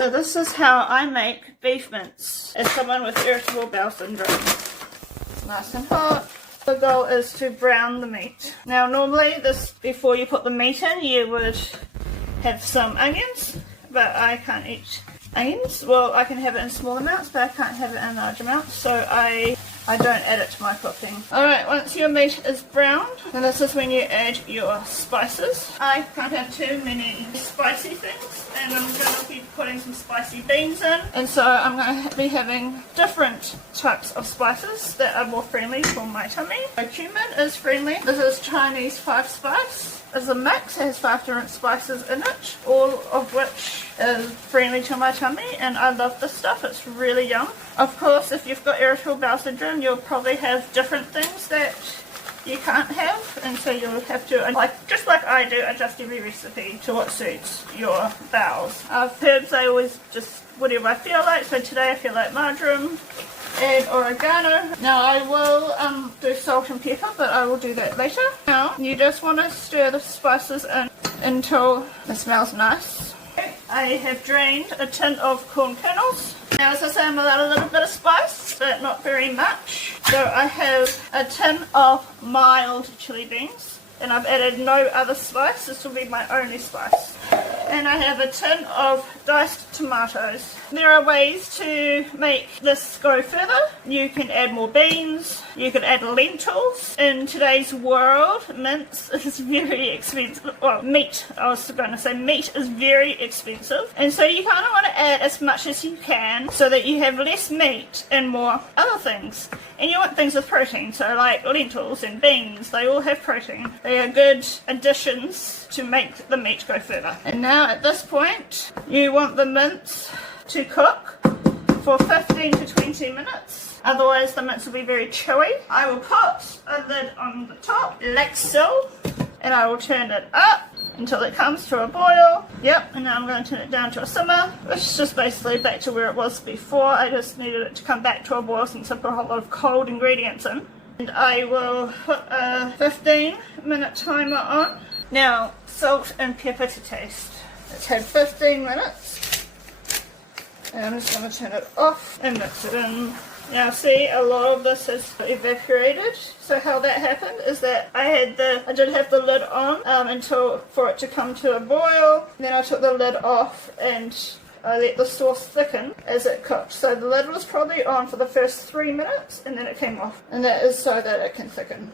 So this is how I make beef mince as someone with irritable bowel syndrome. Nice and hot. The goal is to brown the meat. Now normally before you put the meat in you would have some onions, but I can't eat onions. Well, I can have it in small amounts, but I can't have it in large amounts, so I don't add it to my cooking. Alright, once your meat is browned, then this is when you add your spices. I can't have too many spicy things, and I'm going to be putting some spicy beans in. And so I'm going to be having different types of spices that are more friendly for my tummy. So cumin is friendly. This is Chinese 5 spice. It's a mix, it has 5 different spices in it, all of which is friendly to my tummy, and I love this stuff, it's really yum. Of course, if you've got irritable bowel syndrome, you'll probably have different things that you can't have, and so you'll have to, just like I do, adjust every recipe to what suits your bowels. Herbs, I always just whatever I feel like, so today I feel like marjoram and oregano. Now I will do salt and pepper, but I will do that later. Now you just want to stir the spices in until it smells nice. I have drained a tin of corn kernels. Now as I say, I'm allowed a little bit of spice, but not very much. So I have a tin of mild chili beans, and I've added no other spice. This will be my only spice. And I have a tin of diced tomatoes. There are ways to make this go further. You can add more beans, you can add lentils. In today's world, mince is very expensive. Well, meat, I was going to say meat is very expensive. And so you kind of want to add as much as you can so that you have less meat and more other things. And you want things with protein, so like lentils and beans, they all have protein. They are good additions to make the meat go further. And now at this point, you want the mince to cook for 15 to 20 minutes. Otherwise the mince will be very chewy. I will put a lid on the top, like so, and I will turn it up until it comes to a boil. Yep, and now I'm going to turn it down to a simmer, which is just basically back to where it was before. I just needed it to come back to a boil since I've got a whole lot of cold ingredients in. And I will put a 15-minute timer on. Now, salt and pepper to taste. It's had 15 minutes. And I'm just going to turn it off and mix it in. Now see, a lot of this has evaporated. So how that happened is that I did have the lid on for it to come to a boil. Then I took the lid off and I let the sauce thicken as it cooked. So the lid was probably on for the first 3 minutes and then it came off. And that is so that it can thicken.